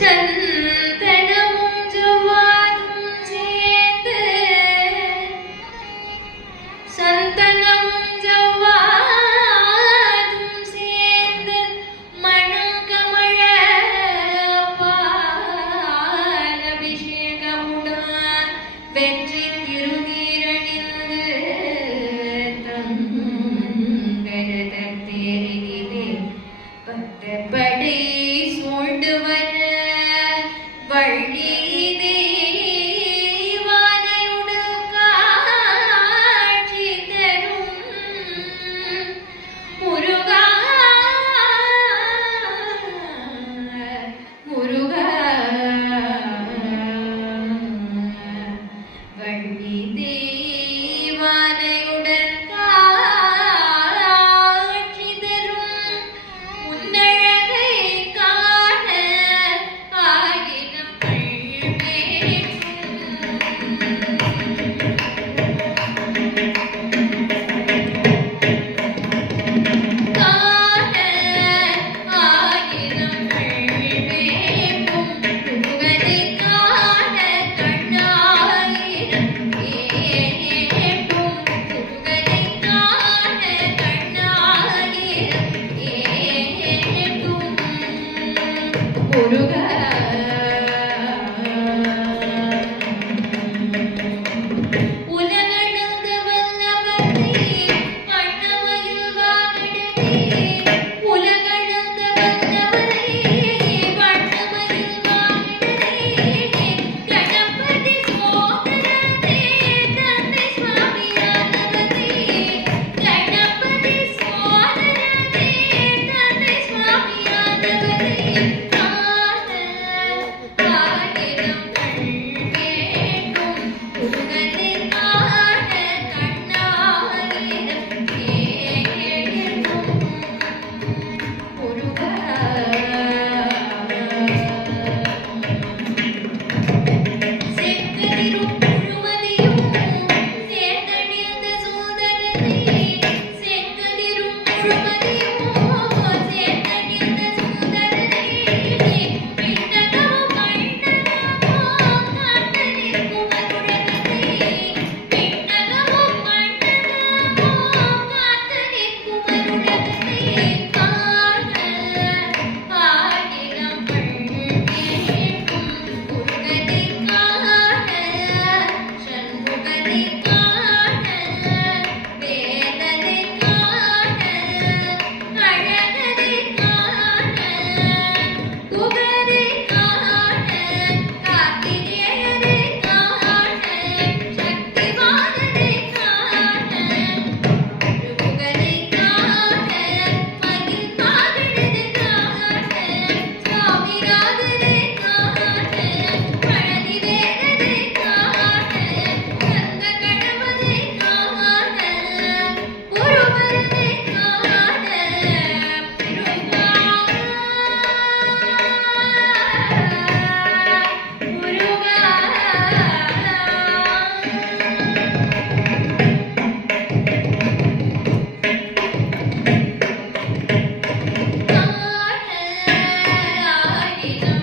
ฉัน Navidad.